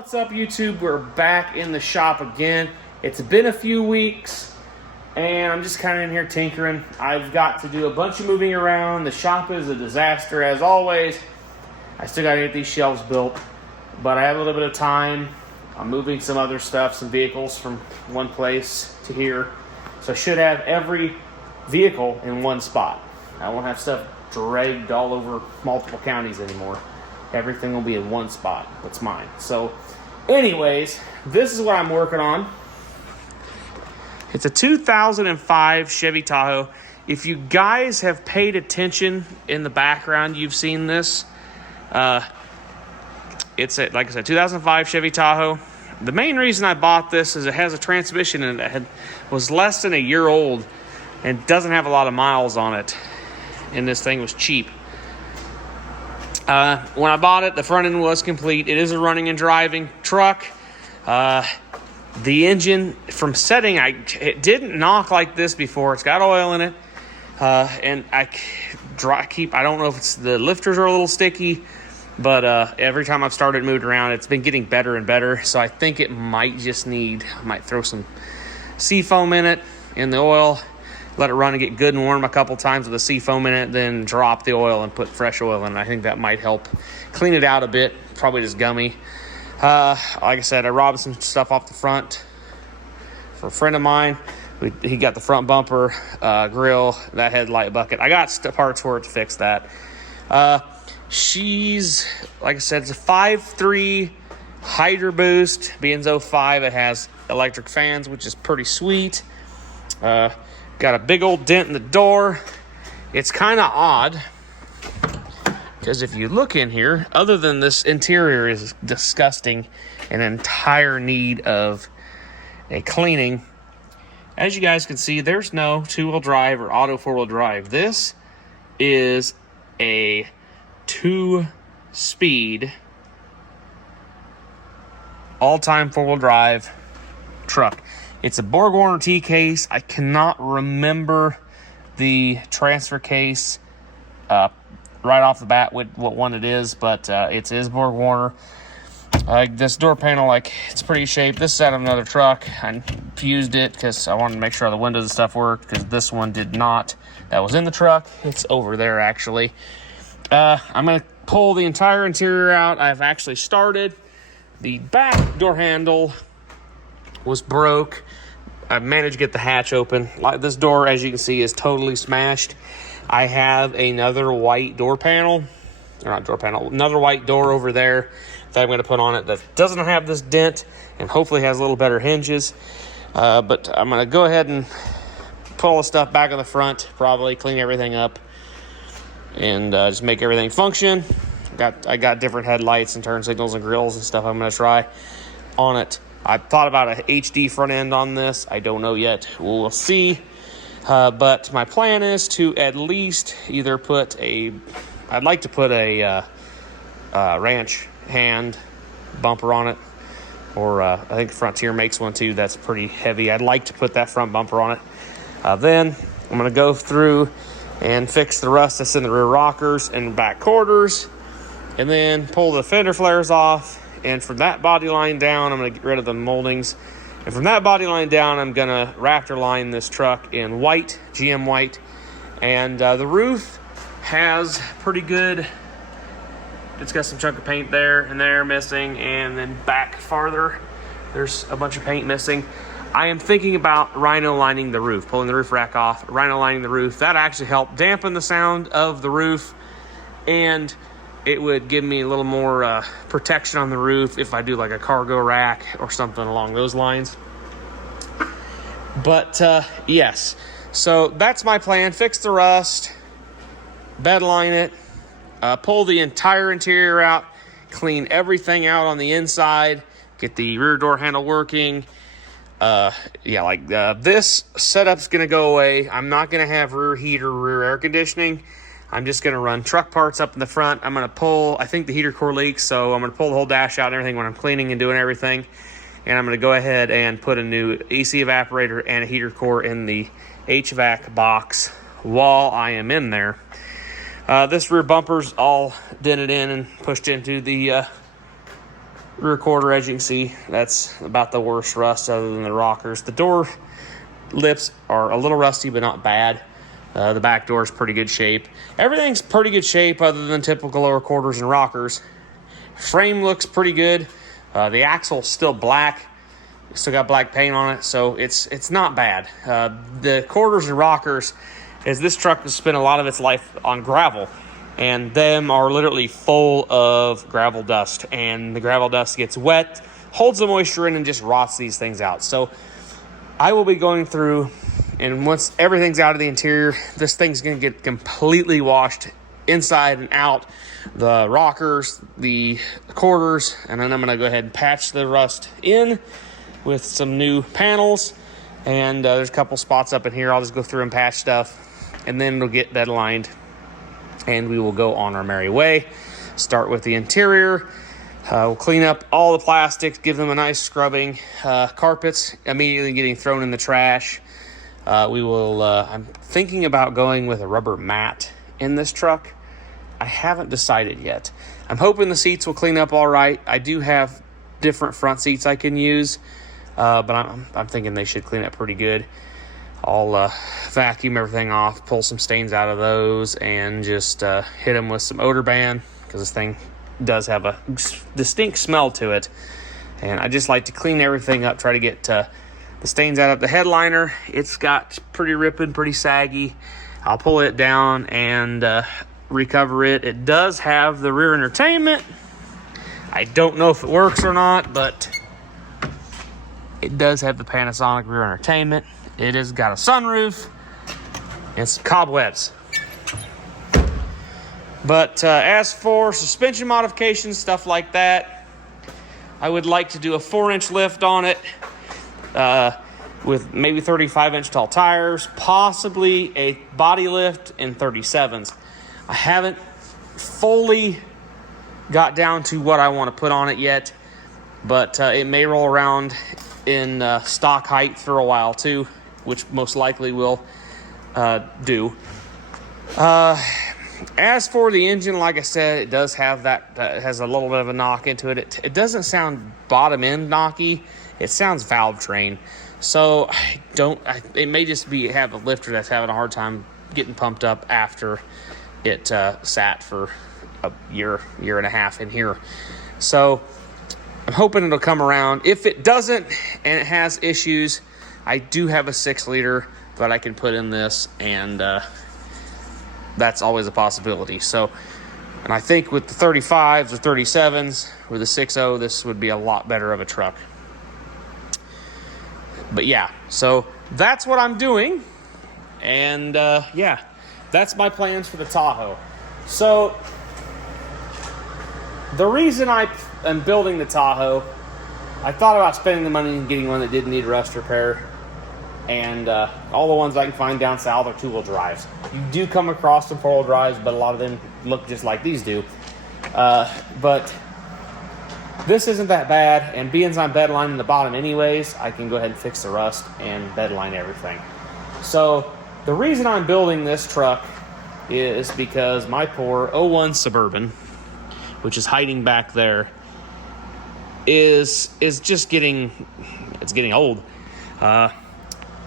What's up, YouTube? We're back in the shop again. It's been a few weeks and I'm just kind of in here tinkering. I've got to do a bunch of moving around. The shop is a disaster as always. I still got to get these shelves built, but I have a little bit of time. I'm moving some other stuff, some vehicles from one place to here. So I should have every vehicle in one spot. I won't have stuff dragged all over multiple counties anymore. Everything will be in one spot. That's mine. So anyways, this is what I'm working on. It's a 2005 Chevy Tahoe. If you guys have paid attention in the background, you've seen this. It's a, like I said, 2005 Chevy Tahoe. The main reason I bought this is it has a transmission in it that was less than a year old and doesn't have a lot of miles on it. And this thing was cheap. When I bought it, the front end was complete. It is a running and driving truck. The engine, from setting, it didn't knock like this before. It's got oil in it. And I don't know if it's the lifters are a little sticky, but every time I've started moving around, it's been getting better and better. So I think it might just I might throw some seafoam in it, in the oil, let it run and get good and warm a couple times with the seafoam in it, then drop the oil and put fresh oil in it. I think that might help clean it out a bit. Probably just gummy. Like I said, I robbed some stuff off the front for a friend of mine. He got the front bumper, grill, that headlight bucket. I got parts for it to fix that. She's, like I said, it's a 5.3 Hydro Boost, being 05. It has electric fans, which is pretty sweet. Got a big old dent in the door. It's kind of odd because if you look in here, other than this interior is disgusting, an entire need of a cleaning. As you guys can see, there's no two-wheel drive or auto four-wheel drive. This is a 2-speed all-time four-wheel drive truck. It's a BorgWarner T case. I cannot remember the transfer case right off the bat what one it is, but it is BorgWarner. This door panel, it's pretty shaped. This is out of another truck. I fused it because I wanted to make sure all the windows and stuff worked, because this one did not. That was in the truck. It's over there, actually. I'm going to pull the entire interior out. I've actually started. The back door handle was broke. I managed to get the hatch open. Like this door, as you can see, is totally smashed. I have another white door panel, or not door panel, another white door over there that I'm going to put on it that doesn't have this dent and hopefully has a little better hinges. But I'm going to go ahead and put all the stuff back on the front, probably clean everything up, and just make everything function. I got different headlights and turn signals and grills and stuff I'm going to try on it. I thought about a HD front end on this. I don't know yet. We'll see. But my plan is to at least either I'd like to put a ranch hand bumper on it. Or I think Frontier makes one too that's pretty heavy. I'd like to put that front bumper on it. Then I'm going to go through and fix the rust that's in the rear rockers and back quarters. And then pull the fender flares off. And from that body line down, I'm going to get rid of the moldings. And from that body line down, I'm going to rafter line this truck in white, GM white. And the roof has pretty good, it's got some chunk of paint there and there missing. And then back farther, there's a bunch of paint missing. I am thinking about rhino lining the roof, pulling the roof rack off, rhino lining the roof. That actually helped dampen the sound of the roof. And it would give me a little more protection on the roof if I do like a cargo rack or something along those lines. But yes, so that's my plan. Fix the rust, bed line it, pull the entire interior out, clean everything out on the inside, get the rear door handle working. This setup's gonna go away. I'm not gonna have rear heat or rear air conditioning. I'm just going to run truck parts up in the front. I'm going to pull, I think the heater core leaks, so I'm going to pull the whole dash out and everything when I'm cleaning and doing everything. And I'm going to go ahead and put a new AC evaporator and a heater core in the HVAC box while I am in there. This rear bumper's all dented in and pushed into the rear quarter, as you can see, that's about the worst rust other than the rockers. The door lips are a little rusty, but not bad. The back door is pretty good shape. Everything's pretty good shape other than typical lower quarters and rockers. Frame looks pretty good. The axle's still black. Still got black paint on it, so it's not bad. The quarters and rockers, as this truck has spent a lot of its life on gravel, and them are literally full of gravel dust, and the gravel dust gets wet, holds the moisture in, and just rots these things out. So I will be going through, and once everything's out of the interior, this thing's going to get completely washed inside and out. The rockers, the quarters, and then I'm going to go ahead and patch the rust in with some new panels. And there's a couple spots up in here. I'll just go through and patch stuff, and then it'll get bed lined, and we will go on our merry way. Start with the interior. We'll clean up all the plastics, give them a nice scrubbing. Carpets immediately getting thrown in the trash. I'm thinking about going with a rubber mat in this truck. I haven't decided yet. I'm hoping the seats will clean up all right. I do have different front seats I can use, but I'm thinking they should clean up pretty good. I'll vacuum everything off, pull some stains out of those, and just hit them with some odor ban, because this thing does have a distinct smell to it. And I just like to clean everything up, try to get the stains out of the headliner. It's got pretty ripping, pretty saggy. I'll pull it down and recover it. It does have the rear entertainment. I don't know if it works or not, but it does have the Panasonic rear entertainment. It has got a sunroof and some cobwebs. But as for suspension modifications, stuff like that, I would like to do a 4-inch lift on it with maybe 35-inch tall tires, possibly a body lift in 37s. I haven't fully got down to what I want to put on it yet, but it may roll around in stock height for a while too, which most likely will do. As for the engine, like I said, it does have that has a little bit of a knock into it. It doesn't sound bottom end knocky. It sounds valve train. So it may just have a lifter that's having a hard time getting pumped up after it sat for a year and a half in here. So I'm hoping it'll come around. If it doesn't and it has issues, I do have a 6-liter that I can put in this, and that's always a possibility. So, and I think with the 35s or 37s or the 6.0, this would be a lot better of a truck. But yeah, so that's what I'm doing. And yeah, that's my plans for the Tahoe. So the reason I am building the Tahoe, I thought about spending the money and getting one that didn't need rust repair. And all the ones I can find down south are 2-wheel drives. You do come across some 4-wheel drives, but a lot of them look just like these do. But this isn't that bad, and being I'm bedlining the bottom anyways, I can go ahead and fix the rust and bedline everything. So the reason I'm building this truck is because my poor 01 Suburban, which is hiding back there, is just getting old.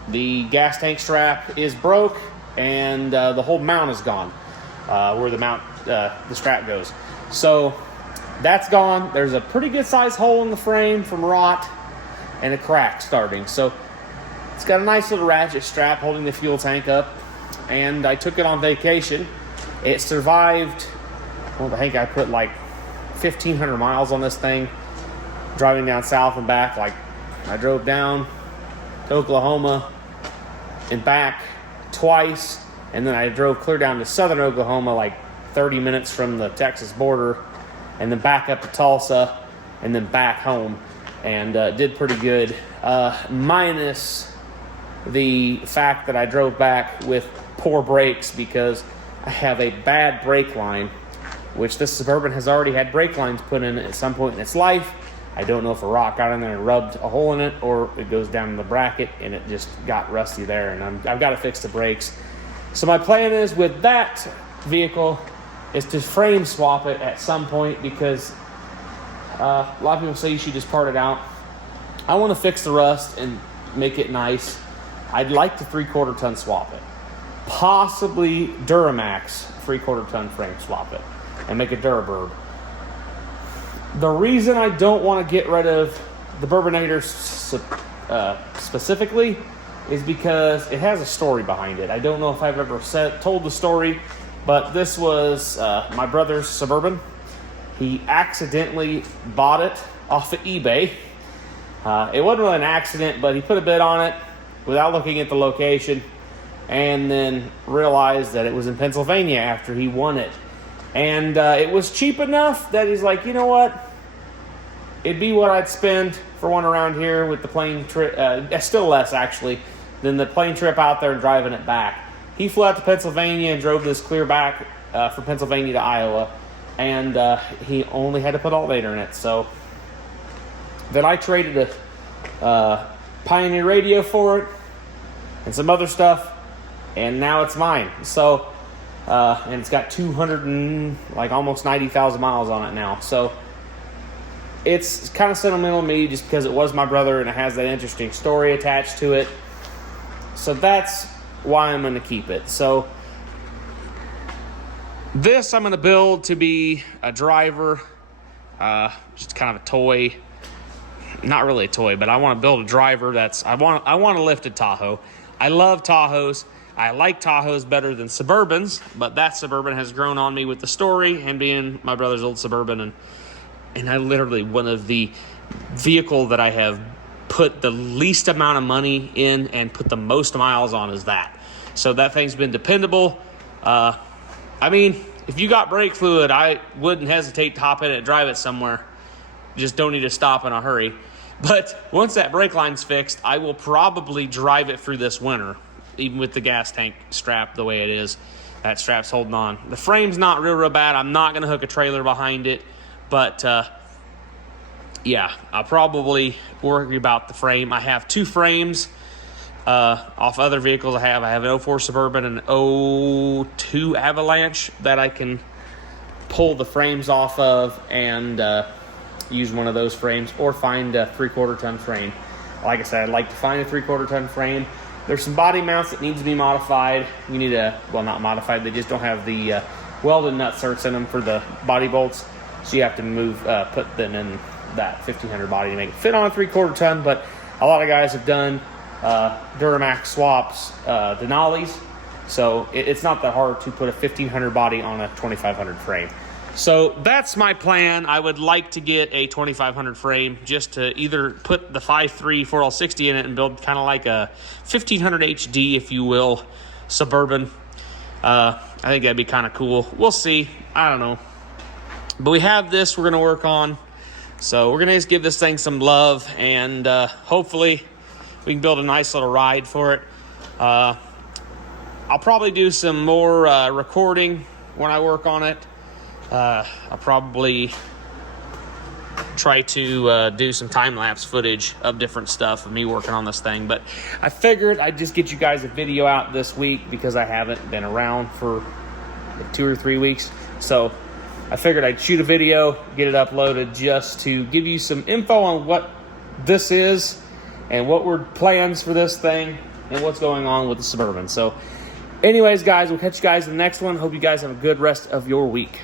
The gas tank strap is broke, and the whole mount is gone, where the strap goes. So that's gone. There's a pretty good sized hole in the frame from rot and a crack starting. So it's got a nice little ratchet strap holding the fuel tank up, and I took it on vacation. It survived, well, I think I put like 1,500 miles on this thing, driving down south and back. Like, I drove down to Oklahoma and back twice, and then I drove clear down to southern Oklahoma, like 30 minutes from the Texas border, and then back up to Tulsa, and then back home, and did pretty good, minus the fact that I drove back with poor brakes because I have a bad brake line, which this Suburban has already had brake lines put in at some point in its life. I don't know if a rock got in there and rubbed a hole in it, or it goes down in the bracket and it just got rusty there, and I've got to fix the brakes. So my plan is with that vehicle is to frame swap it at some point, because A lot of people say you should just part it out. I want to fix the rust and make it nice. I'd like to 3/4 ton swap it. Possibly Duramax 3/4 ton frame swap it and make a Burb. The reason I don't want to get rid of the Bourbinator specifically is because it has a story behind it. I don't know if I've ever told the story, but this was my brother's Suburban. He accidentally bought it off of eBay. It wasn't really an accident, but he put a bid on it without looking at the location, and then realized that it was in Pennsylvania after he won it. And it was cheap enough that he's like, you know what? It'd be what I'd spend for one around here with the plane trip. Still less, actually, than the plane trip out there and driving it back. He flew out to Pennsylvania and drove this clear back from Pennsylvania to Iowa. And he only had to put alternator in it. So then I traded a Pioneer radio for it and some other stuff. And now it's mine. So, and it's got 200 and almost 90,000 miles on it now. So it's kind of sentimental to me just because it was my brother and it has that interesting story attached to it. So that's why I'm going to keep it. So this I'm going to build to be a driver, just kind of a toy. Not really a toy, but I want to build a driver I want a lifted Tahoe. I love Tahoes. I like Tahoes better than Suburbans, but that Suburban has grown on me with the story and being my brother's old Suburban. And I literally, one of the vehicle that I have put the least amount of money in and put the most miles on is that. So that thing's been dependable. I mean, if you got brake fluid, I wouldn't hesitate to hop in it and drive it somewhere. Just don't need to stop in a hurry. But once that brake line's fixed, I will probably drive it through this winter, even with the gas tank strap the way it is. That strap's holding on. The frame's not real bad. I'm not going to hook a trailer behind it. But, yeah, I'll probably worry about the frame. I have two frames off other vehicles I have an 04 Suburban and an 02 Avalanche that I can pull the frames off of and use one of those frames or find a 3/4 ton frame. Like I said, I'd like to find a 3/4 ton frame. There's some body mounts that need to be modified. You need not modified, they just don't have the welded nut certs in them for the body bolts. So you have to put them in that 1500 body to make it fit on a 3/4 ton. But a lot of guys have done Duramax swaps, Denali's. So it's not that hard to put a 1500 body on a 2500 frame. So that's my plan. I would like to get a 2500 frame just to either put the 5.3 4L60 in it and build kind of like a 1500 HD, if you will, Suburban. I think that'd be kind of cool. We'll see. I don't know. But we have this we're going to work on. So we're going to just give this thing some love, and hopefully we can build a nice little ride for it. I'll probably do some more recording when I work on it. I'll probably try to do some time-lapse footage of different stuff of me working on this thing. But I figured I'd just get you guys a video out this week because I haven't been around for 2 or 3 weeks. So I figured I'd shoot a video, get it uploaded just to give you some info on what this is and what were plans for this thing and what's going on with the Suburban. So anyways, guys, we'll catch you guys in the next one. Hope you guys have a good rest of your week.